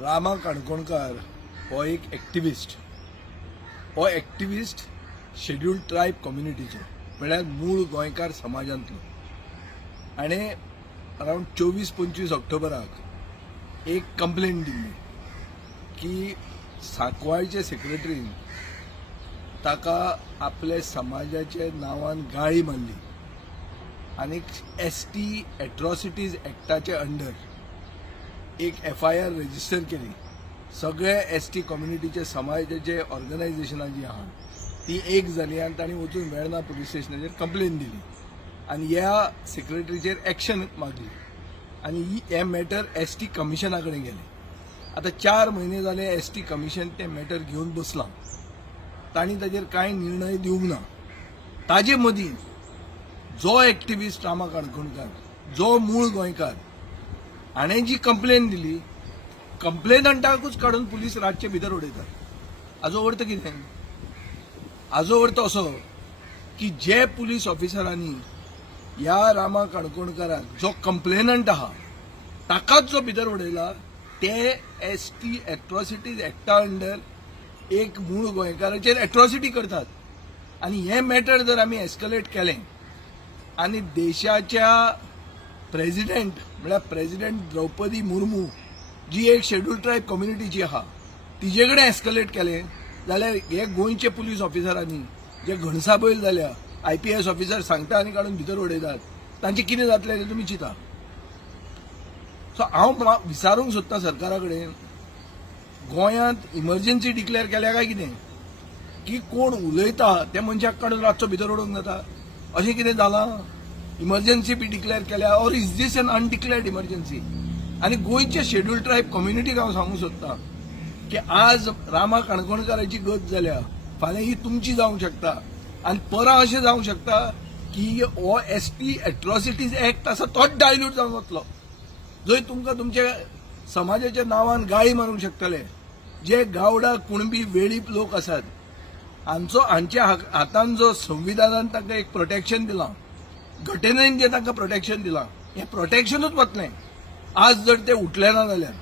रामा काणकोणकार हो एक एक्टिविस्ट. हो एक्टिविस्ट शेड्यूल्ड ट्रायब कम्युनिटीचो म्हळ्यार मूळ गोंयकार समाजांतलो. आनी अरावंड 24-25 ऑक्टोबराक एक कंप्लेंट दिल्ली की सांकवाळचे सेक्रेटरीन ताका आपल्या समाजाचे नांवान गाळी मारली आनी एसटी एट्रॉसिटीज एक्टाचे अंडर एक FIR रजिस्टर केली. सगळे एसटी कम्युनिटीचे समाजाचे ऑर्गनायझेशनां जी आहा ती एक जाली आनी तांणी वचून वेर्णा पुलीस स्टेशनाचेर कंप्लेंट दिली आनी ह्या सेक्रेटरीचेर एक्शन मागली आनी हे मॅटर एसटी कमिशना कडेन गेले. आता 4 म्हयने जाले एसटी कमिशन ते मॅटर घेवन बसलां. तांणी ताचेर कांय निर्णय दिवंक ना. ताजे मदीं जो एक्टिविस्ट रामा काणकोणकार, जो मूळ गोंयकार, हाणें जी कंप्लेंट दिली, कंप्लेनंटाकूच काडून पुलीस रातचे भितर उडयतात. हाजो अर्थ कितें? हाजो अर्थ असो की जे पुलीस ऑफिसरांनी ह्या रामा काणकोणकाराक जो कंप्लेनंट आहा ताकाच जो भितर उडयला ते एसटी एट्रॉसिटीज एक्टा अंडर एक मूळ गोंयकाराचेर एट्रॉसिटी करतात. आनी हे मॅटर जर आमी एस्कलेट केलें आनी देशाच्या प्रेसिडेंट म्हळ्यार प्रेसिडेंट द्रौपदी मुर्मू जी एक शेड्यूल्ड ट्रायब कम्युनिटीची आहा तिजे कडेन एस्कलेट केलें जाल्यार हे गोंयचे पुलीस ऑफिसरांनी जे घणसाबैल जाल्या IPS ऑफिसर सांगता आनी काडून भितर उडयतात तांचें कितें जातलें तें तुमी चिंता. सो हांव विचारूंक सोदतां सरकारा कडेन, गोंयांत इमर्जन्सी डिक्लेअर केल्या काय कितें? की कोण उलयता त्या मनशाक काडून रातचो भितर उडोवंक जाता अशें कितें जालां? इमर्जन्सी बी डिक्लेअर केल्या or is this an undeclared emergency? आनी गोंयचे शेड्यूल्ड ट्रायब कम्युनिटीक हांव सांगूंक सोदतां की आज रामा काणकोणकाराची गत जाल्या, फाल्यां ही तुमची जावंक शकता आनी परां अशें जावंक शकता की हो एसटी एट्रॉसिटीज एक्ट आसा तोच डायल्यूट जावन वतलो, जंय तुमकां तुमच्या समाजाच्या नांवान गाळी मारूंक शकतले. जे गावडा कुणबी वेळीप लोक आसात हांच्या हातान जो संविधानान तांकां एक प्रोटेक्शन दिलां, घटनेन जें तांकां प्रोटेक्शन दिलां, हें प्रोटेक्शनूच वतलें आज जर ते उठले ना जाल्यार.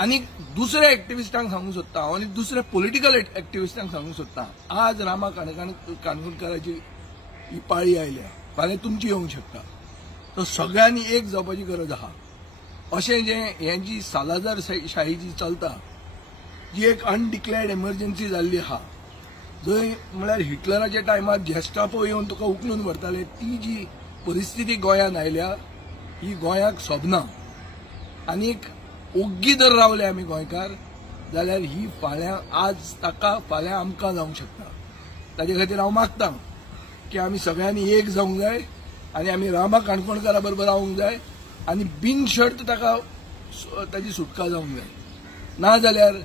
आनी दुसऱ्या एक्टिविस्टांक सांगूंक सोदतां हांव आनी दुसऱ्या पॉलिटिकल एक्टिविस्टांक सांगूंक सोदतां, आज रामा काणकोणकाराची ही पाळी आयल्या, फाल्यां तुमची येवंक शकता. तो सगळ्यांनी एक जावपाची गरज आहा. अशें जें हें जी सालाजार शाही जी चलता, जी एक अनडिक्लेअर्ड इमर्जन्सी जाल्ली आहा, जंय म्हळ्यार हिटलराच्या टायमार जेस्टापो येवन तुका उखलून व्हरताले, ती जी परिस्थिती गोंयांत आयल्या ही गोंयाक सोबना. आनीक ओग्गी जर रावले आमी गोंयकार जाल्यार ही फाल्यां आज ताका फाल्यां आमकां जावंक शकता. ताजे खातीर हांव मागतां की आमी सगळ्यांनी एक जावंक जाय आनी आमी रामा काणकोणकारा बरोबर रावंक जाय आनी बिनशर्त ताका ताची सुटका जावंक जाय. नाजाल्यार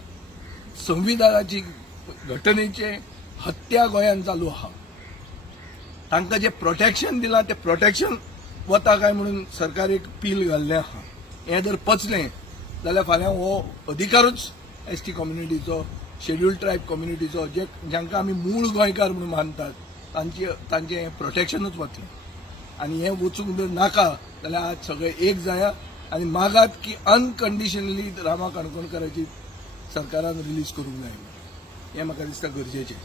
संविधानाची घटनेचे हत्या गोंयांत चालू आहा. तांकां जें प्रोटेक्शन दिलां तें प्रोटेक्शन वता काय म्हणून सरकार एक पील घाल्लें आहा. हें जर पचलें जाल्यार फाल्यां हो अधिकारूच एसटी कम्युनिटीचो, शेड्यूल्ड ट्रायब कम्युनिटीचो, जांकां आमी मूळ गोंयकार म्हणून मानतात, तांचें प्रोटेक्शनूच वतलें. आनी हें वचूंक जर नाका जाल्यार आज सगळे एक जाया आनी मागात की अनकंडिशनली रामा काणकोणकाराची सरकारान रिलीज करूंक जाय. हें म्हाका दिसता गरजेचें.